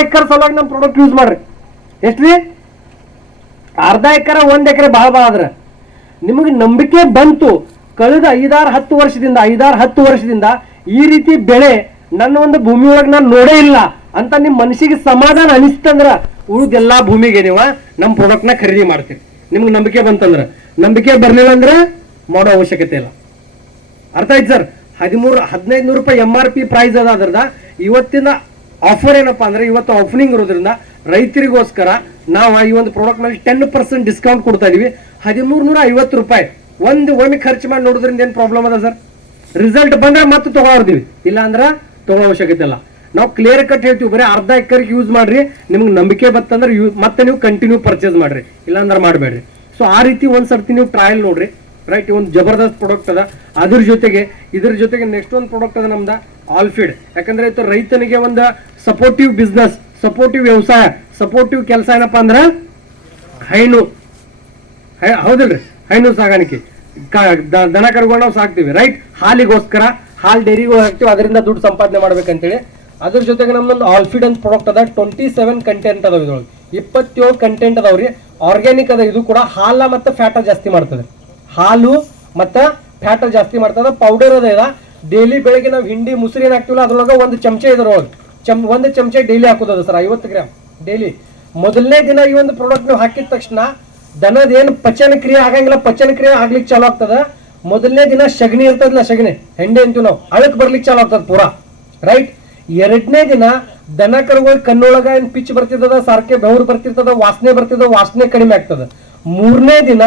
Acre ಸಲುವಾಗಿ ನಮ್ಮ product use ಮಾಡ್ರಿ. ಎಷ್ಟ್ರಿ? ಅರ್ಧ ಎಕರೆ 1 ಎಕರೆ ಭಾಳ ಆದ್ರೆ ನಿಮಗೆ ನಂಬಿಕೆ ಬಂತು. ಕಳೆದ 5-10 ವರ್ಷದಿಂದ ಈ ರೀತಿ ಬೆಳೆ ನನ್ನ ಒಂದು ಭೂಮಿ ಒಳಗೆ ನಾನು ನೋಡೇ ಇಲ್ಲ ಅಂತ ನಿಮ್ಮ ಮನಸ್ಸಿಗೆ ಸಮಾಧಾನ ಅನಿಸ್ತಂದ್ರ ಉಳಿದೆಲ್ಲಾ ಭೂಮಿಗೆ ನೀವು ನಮ್ಮ ಪ್ರಾಡಕ್ಟ್ನ ಖರೀದಿ ಮಾಡ್ತೀರಿ. ನಿಮ್ಗೆ ನಂಬಿಕೆ ಬಂತಂದ್ರ. ನಂಬಿಕೆ ಬರ್ಲಿಲ್ಲ ಅಂದ್ರೆ ಮಾಡೋ ಅವಶ್ಯಕತೆ ಇಲ್ಲ. ಅರ್ಥ ಆಯ್ತು ಸರ್? 1500 ರೂಪಾಯಿ MRP ಪ್ರೈಸ್ ಅದ. ಅದ್ರದ ಇವತ್ತಿನ ಆಫರ್ ಏನಪ್ಪಾ ಅಂದ್ರೆ, ಇವತ್ತು ಆಫರಿಂಗ್ ಇರೋದ್ರಿಂದ ರೈತರಿಗೋಸ್ಕರ ನಾವು ಈ ಒಂದು ಪ್ರಾಡಕ್ಟ್ ನಲ್ಲಿ 10% ಡಿಸ್ಕೌಂಟ್ ಕೊಡ್ತಾ ಇದೀವಿ. 1350 ರೂಪಾಯಿ ಒಮ್ಮೆ ಖರ್ಚು ಮಾಡಿ ನೋಡೋದ್ರಿಂದ ಏನ್ ಪ್ರಾಬ್ಲಮ್ ಅದ ಸರ್? ರಿಸಲ್ಟ್ ಬಂದ್ರೆ ಮತ್ತೆ ತಗೊಳ್ತೀವಿ, ಇಲ್ಲ ಅಂದ್ರೆ ತಗೊಳ್ಳೋ ಅವಶ್ಯಕತೆ ಇಲ್ಲ. ನಾವು ಕ್ಲಿಯರ್ ಕಟ್ ಹೇಳ್ತೀವಿ, ಬರೀ ಅರ್ಧ ಎಕರ್ಗೆ ಯೂಸ್ ಮಾಡ್ರಿ. ನಿಮ್ಗೆ ನಂಬಿಕೆ ಬತ್ತಂದ್ರೆ ಮತ್ತೆ ನೀವು ಕಂಟಿನ್ಯೂ ಪರ್ಚೇಸ್ ಮಾಡ್ರಿ, ಇಲ್ಲಾಂದ್ರೆ ಮಾಡಬೇಡ್ರಿ. ಸೊ ಆ ರೀತಿ ಒಂದ್ಸರ್ತಿ ನೀವು ಟ್ರಯಲ್ ನೋಡ್ರಿ. ರೈಟ್, ಒಂದು ಜಬರ್ದಸ್ತ್ ಪ್ರಾಡಕ್ಟ್ ಅದ. ಇದ್ರ ಜೊತೆಗೆ ನೆಕ್ಸ್ಟ್ ಒಂದು ಪ್ರಾಡಕ್ಟ್ ಅದ ನಮ್ದ ಆಲ್ಫೀಡ್. ಯಾಕಂದ್ರೆ ಇದು ರೈತನಿಗೆ ಒಂದು ಸಪೋರ್ಟಿವ್ ಬಿಸ್ನೆಸ್, ಸಪೋರ್ಟಿವ್ ವ್ಯವಸಾಯ, ಸಪೋರ್ಟಿವ್ ಕೆಲಸ ಏನಪ್ಪಾ ಅಂದ್ರೆ ಹೈನು. ಹೌದಿಲ್ರಿ? ಹೈನು ಸಾಗಾಣಿಕೆ, ದನ ಕರುಗಳು ನಾವು ಸಾಕ್ತಿವಿ. ರೈಟ್, ಹಾಲಿಗೋಸ್ಕರ ಹಾಲ್ ಡೈರಿಗೂ ಹಾಕ್ತಿವಿ, ಅದರಿಂದ ದುಡ್ಡು ಸಂಪಾದನೆ ಮಾಡ್ಬೇಕಂತೇಳಿ. ಅದ್ರ ಜೊತೆಗೆ ನಮ್ದೊಂದು ಆಲ್ಫೀಡ್ ಅಂತ ಪ್ರಾಡಕ್ಟ್ ಅದ. 27 ಕಂಟೆಂಟ್ ಅದಾವ ಇದ್ರೊಳಗೆ. 27 ಕಂಟೆಂಟ್ ಅದಾವ್ರಿ. ಆರ್ಗ್ಯಾನಿಕ್ ಅದ. ಇದು ಕೂಡ ಹಾಲ ಮತ್ತೆ ಫ್ಯಾಟ ಜಾಸ್ತಿ ಮಾಡ್ತದೆ. ಹಾಲು ಮತ್ತೆ ಫ್ಯಾಟ ಜಾಸ್ತಿ ಮಾಡ್ತದ. ಪೌಡರ್ ಅದ. ಡೈಲಿ ಬೆಳಗ್ಗೆ ನಾವು ಹಿಂಡಿ ಮುಸುರಿ ಏನ್ ಹಾಕ್ತಿವಲ್ಲ ಅದ್ರೊಳಗೆ 1 ಚಮಚೆ ಇದ್ರೊಳಗೆ 1 ಚಮಚೆ ಡೈಲಿ ಹಾಕೋದದ ಸರ್. 50 gram daily. ಮೊದಲನೇ ದಿನ ಈ ಒಂದು ಪ್ರಾಡಕ್ಟ್ ನೀವು ಹಾಕಿದ ತಕ್ಷಣ ದನದ ಏನು ಪಚನ ಕ್ರಿಯೆ ಆಗಂಗಿಲ್ಲ, ಪಚನ ಕ್ರಿಯೆ ಆಗ್ಲಿಕ್ಕೆ ಚಾಲು ಆಗ್ತದ. ಮೊದಲನೇ ದಿನ ಶಗಣಿ ಇರ್ತದಲ್ಲ, ಶಗಣಿ ಹೆಂಡೆ ಅಂತೀವಿ ನಾವು, ಅಳಕ್ ಬರ್ಲಿಕ್ಕೆ ಚಾಲು ಆಗ್ತದ ಪೂರಾ. ರೈಟ್. 2ನೇ ದಿನ ದನ ಕರುಗಳು ಕಣ್ಣೊಳಗ ಏನ್ ಪಿಚ್ ಬರ್ತಿರ್ತದ, ಸಾರ್ಕೆ ಬೆವರು ಬರ್ತಿರ್ತದ, ವಾಸನೆ ಬರ್ತಿರ್ತದ, ವಾಸನೆ ಕಡಿಮೆ ಆಗ್ತದ. 3ನೇ ದಿನ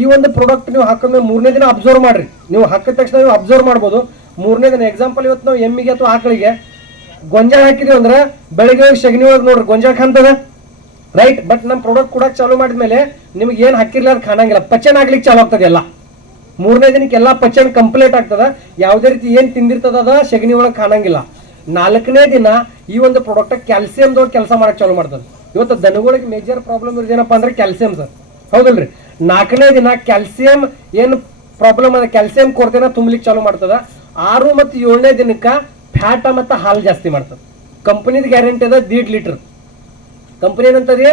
ಈ ಒಂದು ಪ್ರಾಡಕ್ಟ್ ನೀವು ಹಾಕಿದ್ಮೇಲೆ 3ನೇ ದಿನ ಅಬ್ಸರ್ವ್ ಮಾಡ್ರಿ. ನೀವು ಹಾಕಿದ ತಕ್ಷಣ ನೀವು ಅಬ್ಸರ್ವ್ ಮಾಡ್ಬೋದು. 3ನೇ ದಿನ ಎಕ್ಸಾಂಪಲ್ ಇವತ್ತು ನಾವು ಎಮ್ಮಿಗೆ ಅಥವಾ ಆಕಳಿಗೆ ಗೊಂಜಾಳ ಹಾಕಿದೀವಿ ಅಂದ್ರೆ ಬೆಳಿಗ್ಗೆ ಸಗಣಿ ಒಳಗೆ ನೋಡ್ರಿ ಗೊಂಜಾಳ ಕಾಣ್ತದ. ರೈಟ್. ಬಟ್ ನಮ್ಮ ಪ್ರಾಡಕ್ಟ್ ಕೂಡ ಚಾಲೂ ಮಾಡಿದ್ಮೇಲೆ ನಿಮ್ಗೆ ಏನ್ ಹಾಕಿರ್ಲ ಅದು ಕಾಣಂಗಿಲ್ಲ, ಪಚನ ಆಗ್ಲಿಕ್ಕೆ ಚಾಲು ಆಗ್ತದೆ ಎಲ್ಲ. 3ನೇ ದಿನಕ್ಕೆ ಎಲ್ಲ ಪಚನ ಕಂಪ್ಲೀಟ್ ಆಗ್ತದ. ಯಾವುದೇ ರೀತಿ ಏನ್ ತಿಂದಿರ್ತದ ಅದ ಸಗಣಿ ಒಳಗೆ ಕಾಣಂಗಿಲ್ಲ. 4ನೇ ದಿನ ಈ ಒಂದು ಪ್ರಾಡಕ್ಟ್ ಕ್ಯಾಲ್ಸಿಯಂದವ್ರು ಕೆಲಸ ಮಾಡಕ್ ಚಾಲು ಮಾಡ್ತದೆ. ಇವತ್ತು ದನಗಳಿಗೆ ಮೇಜರ್ ಪ್ರಾಬ್ಲಮ್ ಇರೋದೇನಪ್ಪ ಅಂದ್ರೆ ಕ್ಯಾಲ್ಸಿಯಂ ಸರ್. ಹೌದಲ್ರಿ? 4ನೇ ದಿನ ಕ್ಯಾಲ್ಸಿಯಂ ಏನು ಪ್ರಾಬ್ಲಮ್ ಅದ, ಕ್ಯಾಲ್ಸಿಯಂ ಕೊರತೆನ ತುಂಬಲಿಕ್ಕೆ ಚಾಲು ಮಾಡ್ತದ. 6 ಮತ್ತು 7ನೇ ದಿನಕ್ಕ ಫ್ಯಾಟ ಮತ್ತು ಹಾಲು ಜಾಸ್ತಿ ಮಾಡ್ತದೆ. ಕಂಪನಿದ ಗ್ಯಾರಂಟಿ ಅದ 1.5 ಲೀಟರ್. ಕಂಪನಿ ಏನಂತದೆ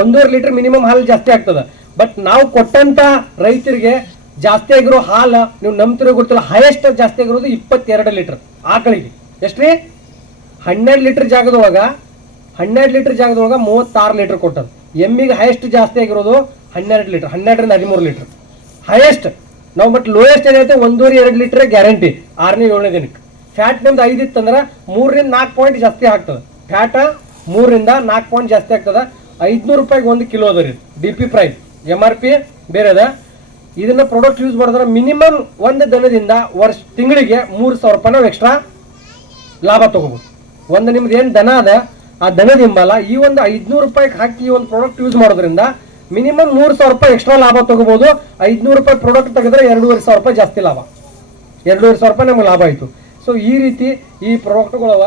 1.5 ಲೀಟರ್ ಮಿನಿಮಮ್ ಹಾಲು ಜಾಸ್ತಿ ಆಗ್ತದ. ಬಟ್ ನಾವು ಕೊಟ್ಟಂತ ರೈತರಿಗೆ ಜಾಸ್ತಿ ಆಗಿರೋ ಹಾಲು ನೀವು ನಂಬ್ತಿರೋ ಗೊತ್ತಿಲ್ಲ, ಹೈಯೆಸ್ಟ್ ಜಾಸ್ತಿ ಆಗಿರೋದು 22 ಲೀಟರ್ ಆಕಳಿಗೆ. ಎಷ್ಟ್ರಿ? 12 ಲೀಟರ್ ಜಾಗದೊಳಗ 36 ಲೀಟರ್ ಕೊಟ್ಟದ. ಎಮ್ಮಿಗೆ ಹೈಯೆಸ್ಟ್ ಜಾಸ್ತಿ ಆಗಿರೋದು 12 ಲೀಟರ್, 12ರಿಂದ 13 ಲೀಟರ್ ಹೈಯೆಸ್ಟ್ ನಾವು. ಬಟ್ ಲೋಯೆಸ್ಟ್ ಏನೈತೆ 1.5-2 ಲೀಟರ್ ಗ್ಯಾರಂಟಿ 6ನೇ 7ನೇ ದಿನಕ್ಕೆ. ಫ್ಯಾಟ್ ನಿಮ್ದು 5 ಇತ್ತಂದ್ರೆ 3ರಿಂದ 4 ಪಾಯಿಂಟ್ ಜಾಸ್ತಿ ಆಗ್ತದೆ. ಫ್ಯಾಟ 3ರಿಂದ 4 ಪಾಯಿಂಟ್ ಜಾಸ್ತಿ ಆಗ್ತದ. 500 ರೂಪಾಯಿಗೆ 1 ಕಿಲೋ ಅದ ರೀ. DP ಪ್ರೈಸ್, MRP ಬೇರೆ ಅದ. ಇದನ್ನ ಪ್ರಾಡಕ್ಟ್ ಯೂಸ್ ಮಾಡಿದ್ರೆ ಮಿನಿಮಮ್ ಒಂದು ದನದಿಂದ ತಿಂಗಳಿಗೆ 3000 ರೂಪಾಯಿ ನಾವು ಎಕ್ಸ್ಟ್ರಾ ಲಾಭ ತಗೋಬಹುದು. ಒಂದು ನಿಮ್ದು ಏನು ದನ ಅದ ಆ ದನದ ಹಿಂಬಾಲ ಈ ಒಂದು 500 ರೂಪಾಯಿಗೆ ಹಾಕಿ ಈ ಒಂದು ಪ್ರಾಡಕ್ಟ್ ಯೂಸ್ ಮಾಡೋದ್ರಿಂದ ಮಿನಿಮಮ್ 3000 ರೂಪಾಯಿ ಎಕ್ಸ್ಟ್ರಾ ಲಾಭ ತಗೋಬಹುದು. 500 ರೂಪಾಯಿ ಪ್ರಾಡಕ್ಟ್ ತೆಗೆದ್ರೆ 2500 ರೂಪಾಯಿ ಜಾಸ್ತಿ ಲಾಭ, 2500 ರೂಪಾಯಿ ನಮ್ಗೆ ಲಾಭ ಆಯ್ತು. ಸೊ ಈ ರೀತಿ ಈ ಪ್ರಾಡಕ್ಟ್ಗಳವ.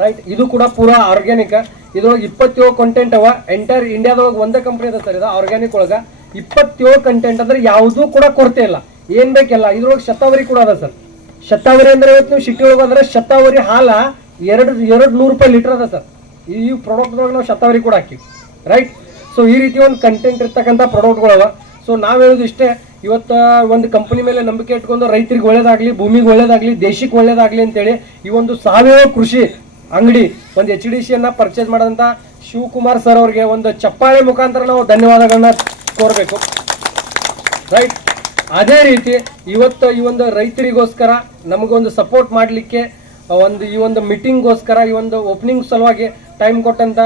ರೈಟ್. ಇದು ಕೂಡ ಪೂರಾ ಆರ್ಗ್ಯಾನಿಕ್. ಇದ್ರೊಳಗೆ 27 ಕಂಟೆಂಟ್ ಅವ. ಎಂಟೈರ್ ಇಂಡಿಯಾದೊಳಗೆ ಒಂದೇ ಕಂಪ್ನಿ ಅದ ಸರ್ ಇದು ಆರ್ಗ್ಯಾನಿಕ್ ಒಳಗ. 27 ಕಂಟೆಂಟ್ ಅಂದ್ರೆ ಯಾವುದೂ ಕೂಡ ಕೊರತೆ ಇಲ್ಲ, ಏನ್ ಬೇಕೆಲ್ಲ. ಇದ್ರೊಳಗೆ ಶತಾವರಿ ಕೂಡ ಅದ ಸರ್. ಶತಾವರಿ ಅಂದ್ರೆ ಇವತ್ತು ನೀವು ಸಿಟಿ ಒಳಗೆ ಅಂದ್ರೆ ಶತಾವರಿ ಹಾಲ 200 ರೂಪಾಯಿ ಲೀಟರ್ ಅದ ಸರ್. ಈ ಪ್ರಾಡಕ್ಟ್ ಒಳಗೆ ನಾವು ಶತಾವರಿ ಕೂಡ ಹಾಕಿವಿ. ರೈಟ್. ಸೊ ಈ ರೀತಿ ಒಂದು ಕಂಟೆಂಟ್ ಇರ್ತಕ್ಕಂಥ ಪ್ರಾಡಕ್ಟ್ಗಳವ. ಸೊ ನಾವು ಹೇಳೋದು ಇಷ್ಟೇ, ಇವತ್ತು ಒಂದು ಕಂಪನಿ ಮೇಲೆ ನಂಬಿಕೆ ಇಟ್ಕೊಂಡು ರೈತರಿಗೆ ಒಳ್ಳೇದಾಗ್ಲಿ, ಭೂಮಿಗೆ ಒಳ್ಳೇದಾಗ್ಲಿ, ದೇಶಕ್ಕೆ ಒಳ್ಳೇದಾಗ್ಲಿ ಅಂತೇಳಿ ಈ ಒಂದು ಸಾವಯವ ಕೃಷಿ ಅಂಗಡಿ ಒಂದು HDC ಪರ್ಚೇಸ್ ಮಾಡಿದಂಥ ಶಿವಕುಮಾರ್ ಸರ್ ಅವ್ರಿಗೆ ಒಂದು ಚಪ್ಪಾಳೆ ಮುಖಾಂತರ ನಾವು ಧನ್ಯವಾದಗಳನ್ನ ಕೋರಬೇಕು. ರೈಟ್. ಅದೇ ರೀತಿ ಇವತ್ತು ಈ ಒಂದು ರೈತರಿಗೋಸ್ಕರ ನಮಗೊಂದು ಸಪೋರ್ಟ್ ಮಾಡಲಿಕ್ಕೆ ಈ ಒಂದು ಮೀಟಿಂಗ್ಗೋಸ್ಕರ ಈ ಒಂದು ಓಪನಿಂಗ್ ಸಲುವಾಗಿ ಟೈಮ್ ಕೊಟ್ಟಂತ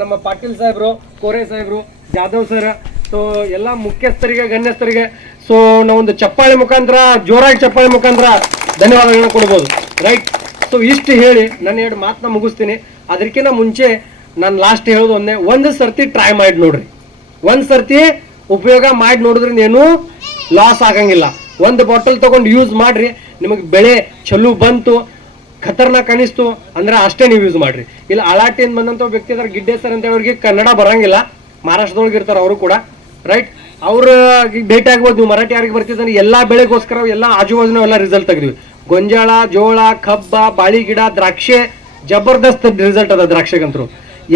ನಮ್ಮ ಪಾಟೀಲ್ ಸಾಹೇಬರು, ಕೋರೆ ಸಾಹೇಬರು, ಜಾಧವ್ ಸರ್, ಸೊ ಎಲ್ಲ ಮುಖ್ಯಸ್ಥರಿಗೆ, ಗಣ್ಯಸ್ಥರಿಗೆ ಸೊ ನಾವೊಂದು ಚಪ್ಪಾಳೆ ಮುಖಾಂತರ, ಜೋರಾಗಿ ಚಪ್ಪಾಳೆ ಮುಖಾಂತರ ಧನ್ಯವಾದಗಳನ್ನ ಕೊಡ್ಬೋದು. ರೈಟ್. ಸೊ ಇಷ್ಟು ಹೇಳಿ ನನ್ನ 2 ಮಾತನ್ನ ಮುಗಿಸ್ತೀನಿ. ಅದಕ್ಕಿಂತ ಮುಂಚೆ ನಾನು ಲಾಸ್ಟ್ ಹೇಳೋದು ಒಂದು ಸರ್ತಿ ಟ್ರೈ ಮಾಡಿ ನೋಡ್ರಿ. ಒಂದು ಸರ್ತಿ ಉಪಯೋಗ ಮಾಡಿ ನೋಡಿದ್ರಿಂದ ಏನೂ ಲಾಸ್ ಆಗಂಗಿಲ್ಲ. ಒಂದು ಬಾಟಲ್ ತಗೊಂಡು ಯೂಸ್ ಮಾಡ್ರಿ. ನಿಮಗೆ ಬೆಳೆ ಚಲೋ ಬಂತು, ಖತರ್ನಾಕ್ ಅನಿಸ್ತು ಅಂದ್ರೆ ಅಷ್ಟೇ ನೀವು ಯೂಸ್ ಮಾಡ್ರಿ. ಇಲ್ಲ ಅಳಾಟಿಯಿಂದ ಬಂದಂಥ ವ್ಯಕ್ತಿ ಅದಾರ ಗಿಡ್ಡೆ ಸರ್ ಅಂತ ಅವ್ರಿಗೆ ಕನ್ನಡ ಬರಂಗಿಲ್ಲ, ಮಹಾರಾಷ್ಟ್ರದೊಳಗೆ ಇರ್ತಾರೆ ಅವರು ಕೂಡ. ರೈಟ್. ಅವ್ರ ಭೇಟಿ ಆಗ್ಬೋದು. ನೀವು ಮರಾಠಿ ಯಾರಿಗೆ ಬರ್ತಿದ್ರೆ ಎಲ್ಲಾ ಬೆಳೆಗೋಸ್ಕರ ಎಲ್ಲ ಆಜು ಬಾಜು ಎಲ್ಲ ರಿಸಲ್ಟ್ ತೆಗೆದ್ವಿ. ಗೊಂಜಾಳ, ಜೋಳ, ಕಬ್ಬ, ಬಾಳಿ ಗಿಡ, ದ್ರಾಕ್ಷೆ ಜಬರ್ದಸ್ತ್ ರಿಸಲ್ಟ್ ಅದ ದ್ರಾಕ್ಷೆಗಂತರು.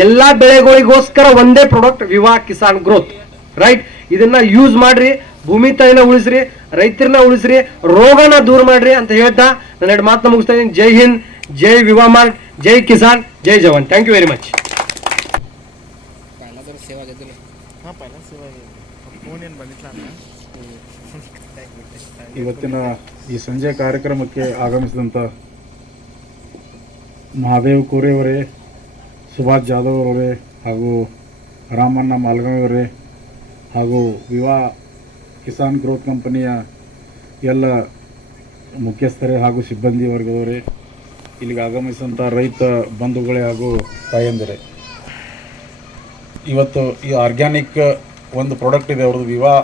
ಎಲ್ಲಾ ಬೆಳೆಗಳಿಗೋಸ್ಕರ ಒಂದೇ ಪ್ರಾಡಕ್ಟ್ ವಿವಾ ಕಿಸಾನ್ ಗ್ರೋತ್, ರೈಟ್? ಇದನ್ನ ಯೂಸ್ ಮಾಡ್ರಿ, ಭೂಮಿ ತಾಯಿನ ಉಳಿಸ್ರಿ, ರೈತರನ್ನ ಉಳಿಸ್ರಿ, ರೋಗನ ದೂರ ಮಾಡ್ರಿ ಅಂತ ಹೇಳ್ತಾ ನನ್ನ ಎರಡು ಮಾತನ್ನ ಮುಗಿಸ್ತಾ ಇದ್ದೀನಿ. ಜೈ ಹಿಂದ್, ಜೈ ವಿವಾ ಮಾರ್ಟ್, ಜೈ ಕಿಸಾನ್, ಜೈ ಜವಾನ್. Thank you very much. ಇವತ್ತಿನ ಈ ಸಂಜೆ ಕಾರ್ಯಕ್ರಮಕ್ಕೆ ಆಗಮಿಸಿದಂಥ ಮಹಾದೇವ್ ಕೋರೆಯವರೇ, ಸುಭಾಷ್ ಜಾಧವ್ ಅವರೇ, ಹಾಗೂ ರಾಮಣ್ಣ ಮಾಲ್ಗಾಂವರೇ, ಹಾಗೂ ವಿವಾ ಕಿಸಾನ್ ಗ್ರೋತ್ ಕಂಪನಿಯ ಎಲ್ಲ ಮುಖ್ಯಸ್ಥರೇ ಹಾಗೂ ಸಿಬ್ಬಂದಿ ವರ್ಗದವರೇ, ಇಲ್ಲಿಗೆ ಆಗಮಿಸಿದಂಥ ರೈತ ಬಂಧುಗಳೇ ಹಾಗೂ ತಾಯಂದಿರೇ, ಇವತ್ತು ಈ ಆರ್ಗ್ಯಾನಿಕ್ ಒಂದು ಪ್ರಾಡಕ್ಟ್ ಇದೆ ಅವ್ರದ್ದು ವಿವಾ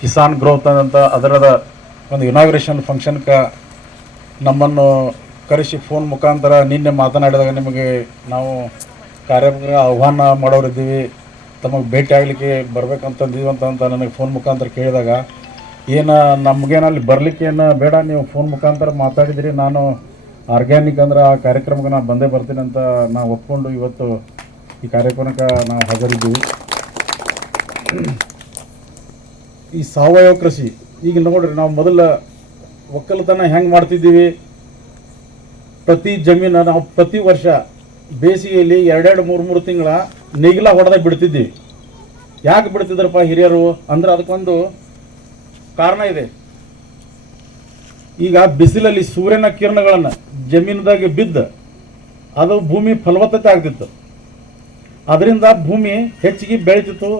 ಕಿಸಾನ್ ಗ್ರೋತ್ ಅಂತ, ಅದರದ ಒಂದು ಇನಾಗ್ರೇಷನ್ ಫಂಕ್ಷನ್ಗೆ ನಮ್ಮನ್ನು ಕರೆಸಿ ಫೋನ್ ಮುಖಾಂತರ ನಿನ್ನೆ ಮಾತನಾಡಿದಾಗ ನಿಮಗೆ ನಾವು ಕಾರ್ಯಕ್ರಮ ಆಹ್ವಾನ ಮಾಡೋರಿದ್ದೀವಿ, ತಮಗೆ ಭೇಟಿ ಆಗಲಿಕ್ಕೆ ಬರ್ಬೇಕಂತಂದಿದ್ದೀವಿ ಅಂತ ನನಗೆ ಫೋನ್ ಮುಖಾಂತರ ಕೇಳಿದಾಗ, ಏನು ನಮಗೇನಲ್ಲಿ ಬರಲಿಕ್ಕೆ ಏನು ಬೇಡ, ನೀವು ಫೋನ್ ಮುಖಾಂತರ ಮಾತಾಡಿದಿರಿ, ನಾನು ಆರ್ಗ್ಯಾನಿಕ್ ಅಂದ್ರೆ ಆ ಕಾರ್ಯಕ್ರಮಕ್ಕೆ ನಾನು ಬಂದೇ ಬರ್ತೀನಿ ಅಂತ ನಾವು ಒಪ್ಕೊಂಡು ಇವತ್ತು ಈ ಕಾರ್ಯಕ್ರಮಕ್ಕೆ ನಾವು ಹಾಜರಿದ್ದೀವಿ. ಈ ಸಾವಯವ ಕೃಷಿ ಈಗ ನೋಡ್ರಿ, ನಾವು ಮೊದಲ ಒಕ್ಕಲತನ ಹೆಂಗೆ ಮಾಡ್ತಿದ್ದೀವಿ, ಪ್ರತಿ ಜಮೀನು ನಾವು ಪ್ರತಿ ವರ್ಷ ಬೇಸಿಗೆಯಲ್ಲಿ 2-3 ತಿಂಗಳ ನೇಗಿಲ ಹೊಡೆದ ಬಿಡ್ತಿದ್ದೀವಿ. ಯಾಕೆ ಬಿಡ್ತಿದ್ರಪ್ಪ ಹಿರಿಯರು ಅಂದ್ರೆ ಅದಕ್ಕೊಂದು ಕಾರಣ ಇದೆ. ಈಗ ಬಿಸಿಲಲ್ಲಿ ಸೂರ್ಯನ ಕಿರಣಗಳನ್ನು ಜಮೀನದಾಗೆ ಬಿದ್ದು ಅದು ಭೂಮಿ ಫಲವತ್ತತೆ ಆಗ್ತಿತ್ತು, ಅದರಿಂದ ಭೂಮಿ ಹೆಚ್ಚಿಗೆ ಬೆಳೀತಿತ್ತು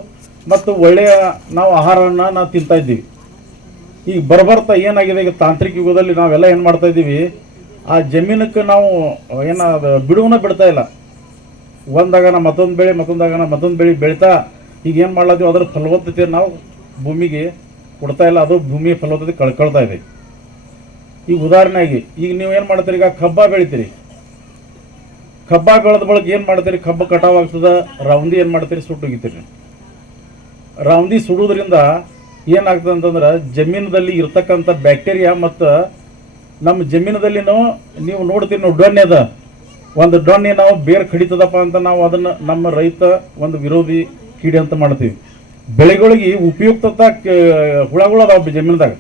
ಮತ್ತು ಒಳ್ಳೆಯ ನಾವು ಆಹಾರವನ್ನು ನಾವು ತಿಂತಾ ಇದ್ದೀವಿ. ಈಗ ಬರ್ತಾ ಏನಾಗಿದೆ, ಈಗ ತಾಂತ್ರಿಕ ಯುಗದಲ್ಲಿ ನಾವೆಲ್ಲ ಏನು ಮಾಡ್ತಾ ಇದ್ದೀವಿ, ಆ ಜಮೀನಕ್ಕೆ ನಾವು ಅದು ಬಿಡುವನ್ನ ಬಿಡ್ತಾ ಇಲ್ಲ. ಒಂದಾಗನ ಮತ್ತೊಂದು ಬೆಳೆ, ಮತ್ತೊಂದಾಗನ ಮತ್ತೊಂದು ಬೆಳೆ ಬೆಳೀತಾ ಈಗ ಏನು ಮಾಡ್ಲಾತೀವಿ, ಅದರ ಫಲವತ್ತತೆ ನಾವು ಭೂಮಿಗೆ ಕೊಡ್ತಾ ಇಲ್ಲ, ಅದು ಭೂಮಿಯ ಫಲವತ್ತತೆ ಕಳ್ಕೊಳ್ತಾ ಇದೆ. ಈಗ ಉದಾಹರಣೆಯಾಗಿ ಈಗ ನೀವು ಏನು ಮಾಡ್ತೀರಿ, ಈಗ ಕಬ್ಬ ಬೆಳಿತೀರಿ, ಕಬ್ಬ ಬೆಳೆದ ಬಳಕ ಏನು ಮಾಡ್ತೀರಿ, ಕಬ್ಬು ಕಟಾವ್ ಆಗ್ತದೆ, ರೌಂದಿ ಏನು ಮಾಡ್ತೀರಿ, ಸುಟ್ಟೋಗಿತೀರಿ. ರೌಂದಿ ಸುಡೋದ್ರಿಂದ ಏನಾಗ್ತದೆ ಅಂತಂದ್ರೆ ಜಮೀನದಲ್ಲಿ ಇರ್ತಕ್ಕಂಥ ಬ್ಯಾಕ್ಟೀರಿಯಾ ಮತ್ತು ನಮ್ಮ ಜಮೀನದಲ್ಲಿನೂ ನೀವು ನೋಡ್ತೀರಿ, ನಾವು ಡೊಣ್ಣೆ ಅದ, ಒಂದು ಡೊಣ್ಣೆ ನಾವು ಬೇರೆ ಕಡಿತದಪ್ಪ ಅಂತ ನಾವು ಅದನ್ನು ನಮ್ಮ ರೈತ ಒಂದು ವಿರೋಧಿ ಕೀಡೆ ಅಂತ ಮಾಡ್ತೀವಿ. ಬೆಳೆಗಳಿಗೆ ಉಪಯುಕ್ತತೆ ಹುಳಗಳದಾವ ಜಮೀನದಾಗ,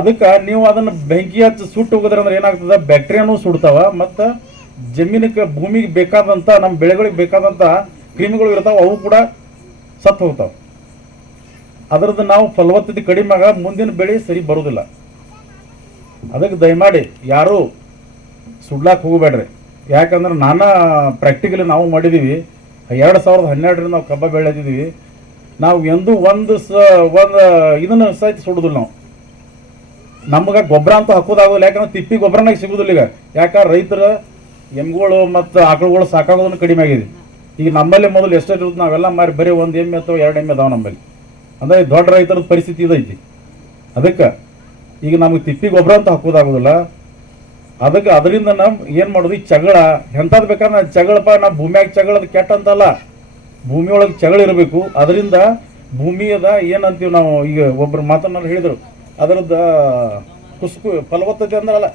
ಅದಕ್ಕೆ ನೀವು ಅದನ್ನು ಬೆಂಕಿ ಹಚ್ಚಿ ಸುಟ್ಟು ಹೋಗೋದ್ರಂದ್ರೆ ಏನಾಗ್ತದೆ, ಬ್ಯಾಕ್ಟೀರಿಯಾನು ಸುಡ್ತಾವ ಮತ್ತು ಜಮೀನಿಗೆ ಭೂಮಿಗೆ ಬೇಕಾದಂಥ ನಮ್ಮ ಬೆಳೆಗಳಿಗೆ ಬೇಕಾದಂಥ ಕ್ರಿಮಿಗಳು ಇರ್ತಾವೆ, ಅವು ಕೂಡ ಸತ್ತು ಹೋಗ್ತಾವೆ. ಅದರದ್ದು ನಾವು ಫಲವತ್ತತೆ ಕಡಿಮೆ ಆಗ ಮುಂದಿನ ಬೆಳೆ ಸರಿ ಬರೋದಿಲ್ಲ. ಅದಕ್ಕೆ ದಯಮಾಡಿ ಯಾರೂ ಸುಡ್ಲಾಕ್ ಹೋಗಬೇಡ್ರಿ. ಯಾಕಂದ್ರೆ ನಾನಾ ಪ್ರಾಕ್ಟಿಕಲಿ ನಾವು ಮಾಡಿದ್ದೀವಿ. 2012ರಿಂದ ನಾವು ಕಬ್ಬ ಬೆಳೆದಿದ್ದೀವಿ. ನಾವು ಎಂದೂ ಒಂದು ಇದನ್ನು ಸಹಿತ ಸುಡೋದಿಲ್ಲ. ನಾವು ನಮ್ಗೆ ಗೊಬ್ಬರ ಅಂತೂ ಹಾಕೋದಾಗೋದಿಲ್ಲ, ಯಾಕಂದ್ರೆ ತಿಪ್ಪಿ ಗೊಬ್ಬರನಾಗ ಸಿಗೋದಿಲ್ಲ. ಈಗ ಯಾಕಂದ್ರೆ ರೈತರ ಎಮ್ಗಳು ಮತ್ತು ಆಕಳುಗಳು ಸಾಕಾಗೋದನ್ನು ಕಡಿಮೆ ಆಗಿದೆ. ಈಗ ನಮ್ಮಲ್ಲಿ ಮೊದಲು ಎಷ್ಟಿರುತ್ತೆ, ನಾವೆಲ್ಲ ಮಾರಿ ಬರೀ 1 ಎಮ್ಮೆ ಅಥವಾ 2 ಎಮ್ಮೆ ಅದಾವೆ ನಮ್ಮಲ್ಲಿ. ಅಂದರೆ ದೊಡ್ಡ ರೈತರ ಪರಿಸ್ಥಿತಿ ಇದೈತಿ. ಅದಕ್ಕೆ ಈಗ ನಮಗೆ ತಿಪ್ಪಿ ಗೊಬ್ಬರ ಅಂತ ಹಾಕೋದಾಗೋದಿಲ್ಲ. ಅದಕ್ಕೆ ಅದರಿಂದ ನಾವು ಏನು ಮಾಡೋದು, ಈ ಜಗಳ ಎಂಥದ್ದು ಬೇಕಾದ್ರೆ ಜಗಳಪ್ಪ, ನಾವು ಭೂಮಿಯಾಗ ಜಗಳದ ಕೆಟ್ಟ ಅಂತಲ್ಲ, ಭೂಮಿಯೊಳಗೆ ಜಗಳ ಇರಬೇಕು. ಅದರಿಂದ ಭೂಮಿಯದ ಏನಂತೀವಿ ನಾವು, ಈಗ ಒಬ್ಬರು ಮಾತನಾದ್ರು ಹೇಳಿದರು, ಅದರದ್ದು ಫಲವತ್ತತೆ ಅಂದ್ರಲ್ಲ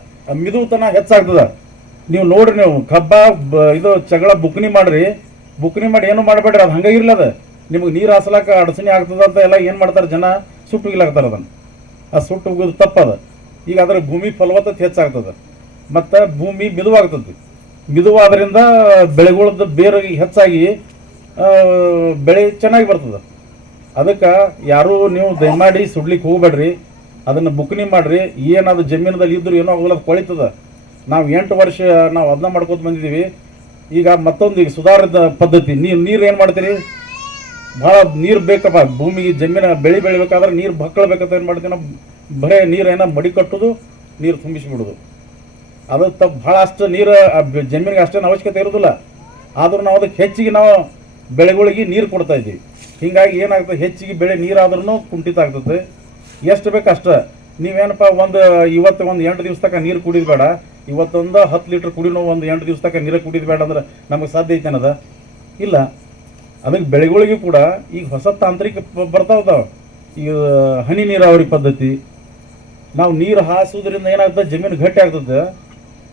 ಮಿದುತನ ಹೆಚ್ಚಾಗ್ತದೆ. ನೀವು ನೋಡ್ರಿ, ನೀವು ಕಬ್ಬ ಇದು ಜಗಳ ಬುಕ್ನಿ ಮಾಡ್ರಿ, ಬುಕ್ನಿ ಮಾಡಿ ಏನು ಮಾಡಬೇಡ್ರಿ, ಅದು ಹಂಗೆ ಇರ್ಲದ. ನಿಮಗೆ ನೀರು ಹಾಸ್ಲಾಕ ಅಡಚಣೆ ಆಗ್ತದೆ ಅಂತ ಎಲ್ಲ ಏನು ಮಾಡ್ತಾರೆ ಜನ, ಸುಟ್ಟು ಹೋಗಿಲಾಗ್ತಾರೆ ಅದನ್ನು. ಅದು ಸುಟ್ಟು ಹೋಗೋದು ತಪ್ಪದ. ಈಗ ಅದರ ಭೂಮಿ ಫಲವತ್ತತೆ ಹೆಚ್ಚಾಗ್ತದೆ ಮತ್ತು ಭೂಮಿ ಮಿದುವಾಗ್ತದೆ. ಮಿದುವಾದ್ರಿಂದ ಬೆಳೆಗಳದ್ದು ಬೇರೆ ಹೆಚ್ಚಾಗಿ ಬೆಳೆ ಚೆನ್ನಾಗಿ ಬರ್ತದೆ. ಅದಕ್ಕೆ ಯಾರೂ ನೀವು ದಯಮಾಡಿ ಸುಡ್ಲಿಕ್ಕೆ ಹೋಗ್ಬೇಡ್ರಿ, ಅದನ್ನು ಬುಕ್ನಿ ಮಾಡಿರಿ. ಏನಾದ್ರು ಜಮೀನದಲ್ಲಿ ಇದ್ದರೂ ಏನೋ ಆಗೋಲ್ಲ, ಕೊಳಿತದ. ನಾವು 8 ವರ್ಷ ನಾವು ಅದನ್ನ ಮಾಡ್ಕೊತ ಬಂದಿದ್ದೀವಿ. ಈಗ ಮತ್ತೊಂದು ಈಗ ಸುಧಾರಿತ ಪದ್ಧತಿ, ನೀರು ಏನು ಮಾಡ್ತೀರಿ, ಭಾಳ ನೀರು ಬೇಕಪ್ಪ ಭೂಮಿಗೆ, ಜಮೀನ ಬೆಳೆ ಬೆಳಿಬೇಕಾದ್ರೆ ನೀರು ಬಕ್ಕಳ್ಬೇಕಂತ ಏನು ಮಾಡ್ತೀವಿ ನಾವು, ಬರೇ ನೀರು ಏನೋ ಮಡಿ ಕಟ್ಟೋದು, ನೀರು ತುಂಬಿಸಿಬಿಡೋದು. ಅದು ತಪ್ಪು. ಭಾಳ ಅಷ್ಟು ನೀರು ಜಮೀನಿಗೆ ಅಷ್ಟೇನು ಅವಶ್ಯಕತೆ ಇರೋದಿಲ್ಲ. ಆದರೂ ನಾವು ಅದಕ್ಕೆ ಹೆಚ್ಚಿಗೆ ನಾವು ಬೆಳೆಗಳಿಗೆ ನೀರು ಕೊಡ್ತಾ ಇದ್ದೀವಿ. ಹೀಗಾಗಿ ಏನಾಗ್ತದೆ, ಹೆಚ್ಚಿಗೆ ಬೆಳೆ ನೀರಾದ್ರೂ ಕುಂಠಿತ ಆಗ್ತದೆ. ಎಷ್ಟು ಬೇಕು ಅಷ್ಟು. ನೀವೇನಪ್ಪ ಇವತ್ತು 8 ದಿವಸ ತನಕ ನೀರು ಕುಡಿದು ಬೇಡ, ಇವತ್ತೊಂದು 10 ಲೀಟ್ರ್ ಕುಡಿನೋ 8 ದಿವಸ ತನಕ ನೀರು ಕುಡಿದು ಬೇಡ ಅಂದ್ರೆ ನಮಗೆ ಸಾಧ್ಯ ಐತೆ ಅನ್ನೋದ ಇಲ್ಲ. ಅದಕ್ಕೆ ಬೆಳೆಗಳಿಗೂ ಕೂಡ ಈಗ ಹೊಸ ತಾಂತ್ರಿಕ ಬರ್ತಾವ್ದಾವೆ. ಈಗ ಹನಿ ನೀರಾವರಿ ಪದ್ಧತಿ, ನಾವು ನೀರು ಹಾಸೋದ್ರಿಂದ ಏನಾಗ್ತದೆ, ಜಮೀನು ಗಟ್ಟಿ ಆಗ್ತದೆ.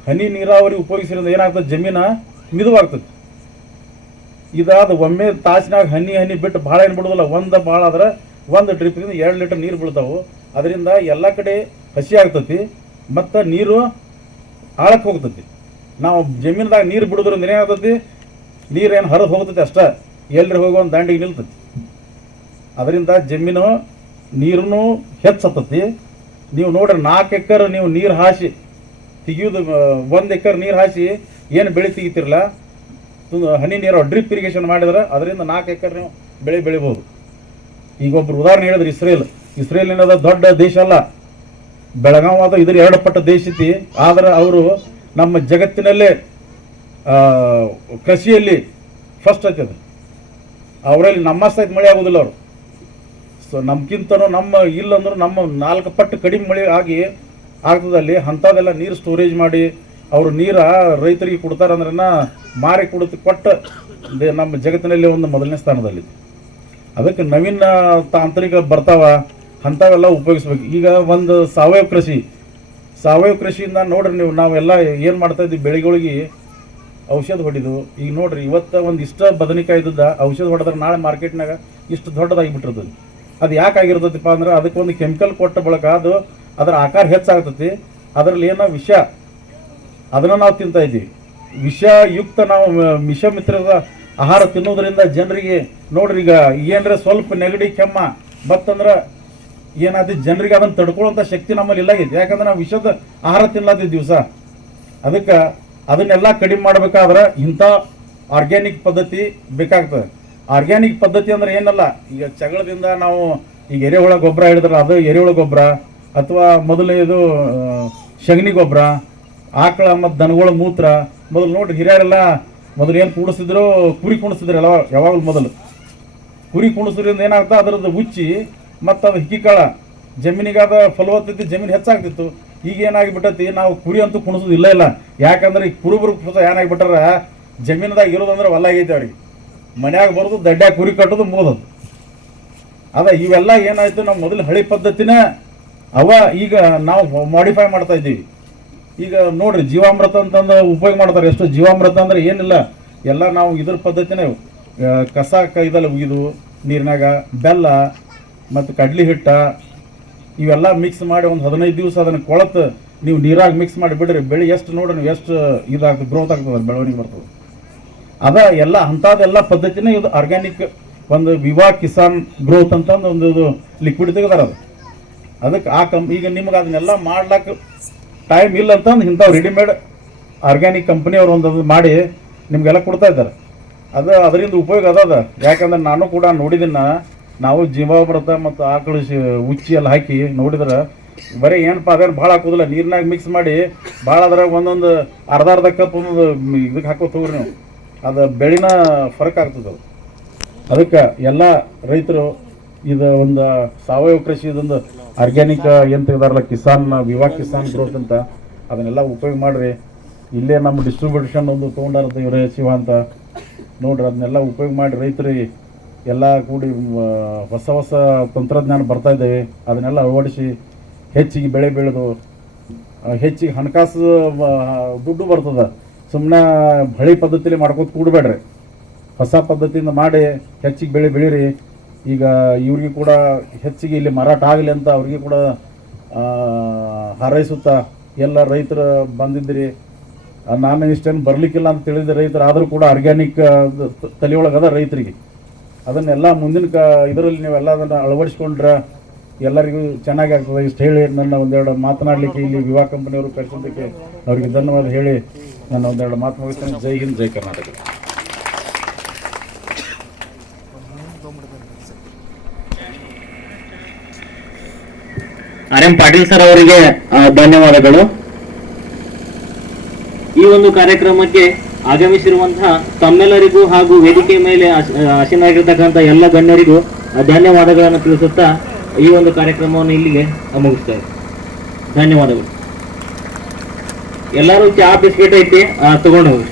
ಹನಿ ನೀರಾವರಿ ಉಪಯೋಗಿಸೋದ್ರಿಂದ ಏನಾಗ್ತದೆ, ಜಮೀನು ಮಿದುವಾಗ್ತದೆ. ಇದಾದ ಒಮ್ಮೆ ತಾಸಿನಾಗ ಹನಿ ಬಿಟ್ಟು ಭಾಳ ಏನು ಬಿಡೋದಿಲ್ಲ, ಭಾಳ ಆದ್ರೆ 1 ಡ್ರಿಪ್ಪಿಂದ 2 ಲೀಟರ್ ನೀರು ಬೀಳ್ತಾವೆ. ಅದರಿಂದ ಎಲ್ಲ ಕಡೆ ಹಸಿ ಆಗ್ತತಿ ಮತ್ತು ನೀರು ಆಳಕ್ಕೆ ಹೋಗ್ತತಿ. ನಾವು ಜಮೀನ್ದಾಗ ನೀರು ಬಿಡೋದ್ರಿಂದ ಏನಾಗ್ತತಿ, ನೀರೇನು ಹರಿದು ಹೋಗ್ತತಿ ಅಷ್ಟೇ, ಎಲ್ಲರೂ ಹೋಗಿ ಒಂದು ದಂಡಿಗೆ ನಿಲ್ತತಿ. ಅದರಿಂದ ಜಮೀನು ನೀರನ್ನು ಹೆಚ್ಚತ್ತತಿ. ನೀವು ನೋಡ್ರಿ 4 ಎಕರೆ ನೀವು ನೀರು ಹಾಸಿ ತೆಗಿಯೋದು, 1 ಎಕರೆ ನೀರು ಹಾಸಿ ಏನು ಬೆಳೆ ತೆಗಿತಿರಲ್ಲ, ಹನಿ ನೀರು ಡ್ರಿಪ್ ಇರಿಗೇಷನ್ ಮಾಡಿದ್ರೆ ಅದರಿಂದ 4 ಎಕರೆ ನೀವು ಬೆಳೆ ಬೆಳಿಬೋದು. ಈಗ ಒಬ್ರು ಉದಾಹರಣೆ ಹೇಳಿದ್ರೆ ಇಸ್ರೇಲ್ ಏನದ ದೊಡ್ಡ ದೇಶ ಅಲ್ಲ, ಬೆಳಗಾವ್ ಅದು ಇದ್ರ 2 ಪಟ್ಟು ದೇಶ ಐತಿ. ಆದ್ರೆ ಅವರು ನಮ್ಮ ಜಗತ್ತಿನಲ್ಲೇ ಕೃಷಿಯಲ್ಲಿ ಫಸ್ಟ್ ಐತದ. ಅವರಲ್ಲಿ ನಮ್ಮ ಸಹಿತ ಮಳೆ ಆಗೋದಿಲ್ಲ ಅವರು. ಸೊ ನಮ್ಗಿಂತನೂ ಇಲ್ಲಂದ್ರೂ ನಮ್ಮ 4 ಪಟ್ಟು ಕಡಿಮೆ ಮಳೆ ಆಗ್ತದಲ್ಲಿ. ಅಂಥದ್ದೆಲ್ಲ ನೀರು ಸ್ಟೋರೇಜ್ ಮಾಡಿ ಅವರು ರೈತರಿಗೆ ಕೊಡ್ತಾರಂದ್ರೆ ಮಾರಿ ಕೊಟ್ಟು ನಮ್ಮ ಜಗತ್ತಿನಲ್ಲಿ ಒಂದು ಮೊದಲನೇ ಸ್ಥಾನದಲ್ಲಿ. ಅದಕ್ಕೆ ನವೀನ ತಾಂತ್ರಿಕ ಬರ್ತಾವ, ಅಂಥವೆಲ್ಲ ಉಪಯೋಗಿಸ್ಬೇಕು. ಈಗ ಒಂದು ಸಾವಯವ ಕೃಷಿಯಿಂದ ನೋಡ್ರಿ ನೀವು, ನಾವೆಲ್ಲ ಏನು ಮಾಡ್ತಾ ಇದ್ವಿ, ಬೆಳೆಗಳಿಗೆ ಔಷಧ ಹೊಡಿದು. ಈಗ ನೋಡ್ರಿ, ಇವತ್ತು ಒಂದು ಬದನೆಕಾಯಿ ಇದ್ದದ ಔಷಧ ಹೊಡೆದ್ರೆ ನಾಳೆ ಮಾರ್ಕೆಟ್ನಾಗ ಇಷ್ಟು ದೊಡ್ಡದಾಗಿಬಿಟ್ಟಿರ್ತದೆ. ಅದು ಯಾಕೆ ಆಗಿರ್ತೈತಿಪ್ಪ ಅಂದ್ರೆ ಅದಕ್ಕೊಂದು ಕೆಮಿಕಲ್ ಕೊಟ್ಟ ಬಳಕ ಅದರ ಆಕಾರ ಹೆಚ್ಚಾಗ್ತತಿ. ಅದರಲ್ಲಿ ಏನೋ ವಿಷ, ಅದನ್ನು ನಾವು ತಿಂತಾ ಇದ್ದೀವಿ. ವಿಷಯುಕ್ತ ನಾವು ಮಿಶ್ರಮಿತ್ರದ ಆಹಾರ ತಿನ್ನೋದ್ರಿಂದ ಜನರಿಗೆ ನೋಡ್ರಿ, ಈಗ ಏನರ ಸ್ವಲ್ಪ ನೆಗಡಿ ಕೆಮ್ಮ ಬತ್ತಂದ್ರೆ ಏನಾದ ಜನರಿಗೆ ಅದನ್ನು ತಡ್ಕೊಳ್ಳೋಂಥ ಶಕ್ತಿ ನಮ್ಮಲ್ಲಿ ಇಲ್ಲಾಗೈತಿ. ಯಾಕಂದ್ರೆ ನಾವು ವಿಷದ ಆಹಾರ ತಿನ್ನಲಾತಿದ್ವಿ ದಿವಸ. ಅದಕ್ಕೆ ಅದನ್ನೆಲ್ಲ ಕಡಿಮೆ ಮಾಡ್ಬೇಕಾದ್ರೆ ಇಂಥ ಆರ್ಗ್ಯಾನಿಕ್ ಪದ್ಧತಿ ಬೇಕಾಗ್ತದೆ. ಆರ್ಗ್ಯಾನಿಕ್ ಪದ್ಧತಿ ಅಂದ್ರೆ ಏನಲ್ಲ, ಈಗ ಜಗಳದಿಂದ ನಾವು ಈಗ ಎರೆಹುಳ ಗೊಬ್ಬರ ಹೇಳಿದ್ರೆ ಅದು ಎರೆಹುಳ ಗೊಬ್ಬರ, ಅಥವಾ ಮೊದಲನೇದು ಸಗಣಿ ಗೊಬ್ಬರ, ಆಕಳ ಮತ್ತು ದನಗಳ ಮೂತ್ರ. ಮೊದಲು ನೋಡ್ರಿ, ಹಿರಿಯರೆಲ್ಲ ಮೊದಲು ಏನು ಕೂಡಿಸಿದ್ರು, ಕುರಿ ಕುಣಿಸ್ತಿದ್ರಲ್ಲ ಯಾವಾಗಲೂ. ಮೊದಲು ಕುರಿ ಕುಣಿಸೋದ್ರಿಂದ ಏನಾಗ್ತದೆ, ಅದರದ್ದು ಉಚ್ಚಿ ಮತ್ತು ಅದು ಹಿಕ್ಕಿಕಾಳ ಜಮೀನಿಗಾದ ಫಲವತ್ತತೆ ಜಮೀನು ಹೆಚ್ಚಾಗ್ತಿತ್ತು. ಈಗ ಏನಾಗಿಬಿಟ್ಟತಿ, ನಾವು ಕುರಿ ಅಂತೂ ಕುಣಿಸೋದು ಇಲ್ಲ. ಯಾಕಂದ್ರೆ ಈ ಕುರುಬರು ಏನಾಗಿಬಿಟ್ಟಾರ, ಜಮೀನದಾಗ ಇರೋದಂದ್ರೆ ಹೊಲ ಆಗೈತೆ ಅವ್ರಿಗೆ. ಮನ್ಯಾಗ ಬರೋದು ದಡ್ಡ್ಯಾಗ ಕುರಿ ಕಟ್ಟೋದು ಮುಗೋದು. ಇವೆಲ್ಲ ಏನಾಯ್ತು, ನಾವು ಮೊದಲು ಹಳಿ ಪದ್ಧತಿನ ಈಗ ನಾವು ಮಾಡಿಫೈ ಮಾಡ್ತಾ ಇದ್ದೀವಿ. ಈಗ ನೋಡ್ರಿ, ಜೀವಾಮೃತ ಅಂತಂದು ಉಪಯೋಗ ಮಾಡ್ತಾರೆ. ಎಷ್ಟು ಜೀವಾಮೃತ ಅಂದ್ರೆ ಏನಿಲ್ಲ, ಎಲ್ಲ ನಾವು ಇದ್ರ ಪದ್ಧತಿನೇ. ಕಸ ಇದೆಲ್ಲ ಉಗಿದು ನೀರಿನಾಗ ಬೆಲ್ಲ ಮತ್ತು ಕಡ್ಲಿ ಹಿಟ್ಟ ಇವೆಲ್ಲ ಮಿಕ್ಸ್ ಮಾಡಿ ಒಂದು 15 ದಿವಸ ಅದನ್ನು ಕೊಳತು ನೀವು ನೀರಾಗಿ ಮಿಕ್ಸ್ ಮಾಡಿ ಬಿಡ್ರಿ, ಬೆಳೆ ಎಷ್ಟು ನೋಡ್ರಿ ನೀವು ಎಷ್ಟು ಇದಾಗ್ತದೆ, ಗ್ರೋತ್ ಆಗ್ತದೆ, ಬೆಳವಣಿಗೆ ಬರ್ತದೆ. ಎಲ್ಲ ಅಂಥದ್ದೆಲ್ಲ ಪದ್ಧತಿನೇ ಇದು ಆರ್ಗ್ಯಾನಿಕ್. ಒಂದು ವಿವಾ ಕಿಸಾನ್ ಗ್ರೋತ್ ಅಂತಂದು ಒಂದು ಲಿಕ್ವಿಡ್ ತೆಗೆದಾರ. ಅದಕ್ಕೆ ಈಗ ನಿಮ್ಗೆ ಅದನ್ನೆಲ್ಲ ಮಾಡ್ಲಿಕ್ಕೆ ಟೈಮ್ ಇಲ್ಲ ಅಂತಂದು ಇಂಥವು ರೆಡಿಮೇಡ್ ಆರ್ಗ್ಯಾನಿಕ್ ಕಂಪ್ನಿಯವ್ರು ಒಂದು ಮಾಡಿ ನಿಮಗೆಲ್ಲ ಕೊಡ್ತಾ ಇದ್ದಾರೆ. ಅದರಿಂದ ಉಪಯೋಗ ಅದ. ಯಾಕಂದ್ರೆ ನಾನು ಕೂಡ ನೋಡಿದಿನ, ನಾವು ಜೀವಾಮೃತ ಮತ್ತು ಆಕಳು ಉಚ್ಚಿ ಎಲ್ಲ ಹಾಕಿ ನೋಡಿದ್ರೆ ಬರೀ ಏನಪ್ಪ ಅದೇನು ಭಾಳ ಹಾಕೋದಿಲ್ಲ, ನೀರಿನಾಗ ಮಿಕ್ಸ್ ಮಾಡಿ ಭಾಳ ಅದ್ರಾಗ ಒಂದೊಂದು ಅರ್ಧ ಕಪ್ ಒಂದೊಂದು ಇದಕ್ಕೆ ಹಾಕೋತ ಹೋಗ್ರಿ ನೀವು, ಅದು ಬೆಳಿನ ಫರಕ್ ಆಗ್ತದೆ. ಅದಕ್ಕೆ ಎಲ್ಲ ರೈತರು ಇದು ಒಂದು ಸಾವಯವ ಕೃಷಿ, ಇದೊಂದು ಆರ್ಗ್ಯಾನಿಕ್ ಏನು ತೆಗೆದಾರಲ್ಲ ವಿವಾ ಕಿಸಾನ್ ಗ್ರೋತ್ ಅಂತ, ಅದನ್ನೆಲ್ಲ ಉಪಯೋಗ ಮಾಡಿರಿ. ಇಲ್ಲೇ ನಮ್ಮ ಡಿಸ್ಟ್ರಿಬ್ಯೂಷನ್ ಒಂದು ತೊಗೊಂಡಾರತ್ತೆ ಇವರೇ ಶಿವ ಅಂತ ನೋಡ್ರಿ. ಅದನ್ನೆಲ್ಲ ಉಪಯೋಗ ಮಾಡಿ ರೈತರಿಗೆ ಎಲ್ಲ ಕೂಡಿ ಹೊಸ ತಂತ್ರಜ್ಞಾನ ಬರ್ತಾ ಇದ್ದೇವೆ. ಅದನ್ನೆಲ್ಲ ಅಳವಡಿಸಿ ಹೆಚ್ಚಿಗೆ ಬೆಳೆ ಬೆಳೆದು ಹೆಚ್ಚಿಗೆ ಹಣಕಾಸು ದುಡ್ಡು ಬರ್ತದೆ. ಸುಮ್ಮನೆ ಹಳಿ ಪದ್ಧತಿಲಿ ಮಾಡ್ಕೋತ ಕೂಡಬೇಡ್ರಿ, ಹೊಸ ಪದ್ಧತಿಯಿಂದ ಮಾಡಿ ಹೆಚ್ಚಿಗೆ ಬೆಳೆ ಬೆಳೀರಿ. ಈಗ ಇವ್ರಿಗೆ ಕೂಡ ಹೆಚ್ಚಿಗೆ ಇಲ್ಲಿ ಮಾರಾಟ ಆಗಲಿ ಅಂತ ಅವ್ರಿಗೆ ಕೂಡ ಹಾರೈಸುತ್ತಾ ಎಲ್ಲ ರೈತರು ಬಂದಿದ್ರಿ. ನಾನು ಇಷ್ಟೇನು ಬರಲಿಕ್ಕಿಲ್ಲ ಅಂತ ತಿಳಿದ ರೈತರು ಆದರೂ ಕೂಡ ಆರ್ಗ್ಯಾನಿಕ್ ತಲೆಯೊಳಗದ ರೈತರಿಗೆ. ಅದನ್ನೆಲ್ಲ ಮುಂದಿನ ಇದರಲ್ಲಿ ನೀವೆಲ್ಲ ಅದನ್ನು ಅಳವಡಿಸ್ಕೊಂಡ್ರೆ ಎಲ್ಲರಿಗೂ ಚೆನ್ನಾಗಿ ಆಗ್ತದೆ. ಇಷ್ಟು ಹೇಳಿ ನನ್ನ ಒಂದೆರಡು ಮಾತನಾಡಲಿಕ್ಕೆ ಇಲ್ಲಿ ವಿವಾ ಕಂಪನಿಯವರು ಕರೆಸಿದ್ದಕ್ಕೆ ಅವರಿಗೆ ಧನ್ಯವಾದ ಹೇಳಿ ನನ್ನ ಒಂದೆರಡು ಮಾತು ಮುಗಿಸ್ತೇನೆ. ಜೈ ಹಿಂದ್, ಜೈ ಕರ್ನಾಟಕ. ಆರ್.ಎಂ. ಪಾಟೀಲ್ ಸರ್ ಅವರಿಗೆ ಧನ್ಯವಾದಗಳು. ಈ ಒಂದು ಕಾರ್ಯಕ್ರಮಕ್ಕೆ ಆಗಮಿಸಿರುವಂತಹ ತಮ್ಮೆಲ್ಲರಿಗೂ ಹಾಗೂ ವೇದಿಕೆ ಮೇಲೆ ಆಸೀನರಾಗಿರ್ತಕ್ಕಂಥ ಎಲ್ಲ ಗಣ್ಯರಿಗೂ ಧನ್ಯವಾದಗಳನ್ನು ತಿಳಿಸುತ್ತಾ ಈ ಒಂದು ಕಾರ್ಯಕ್ರಮವನ್ನು ಇಲ್ಲಿಗೆ ಮುಗಿಸ್ತೇವೆ. ಧನ್ಯವಾದಗಳು. ಎಲ್ಲರೂ ಚಹಾ ಬಿಸ್ಕೆಟ್ ಐತಿ, ತಗೊಂಡು ಹೋಗಿ.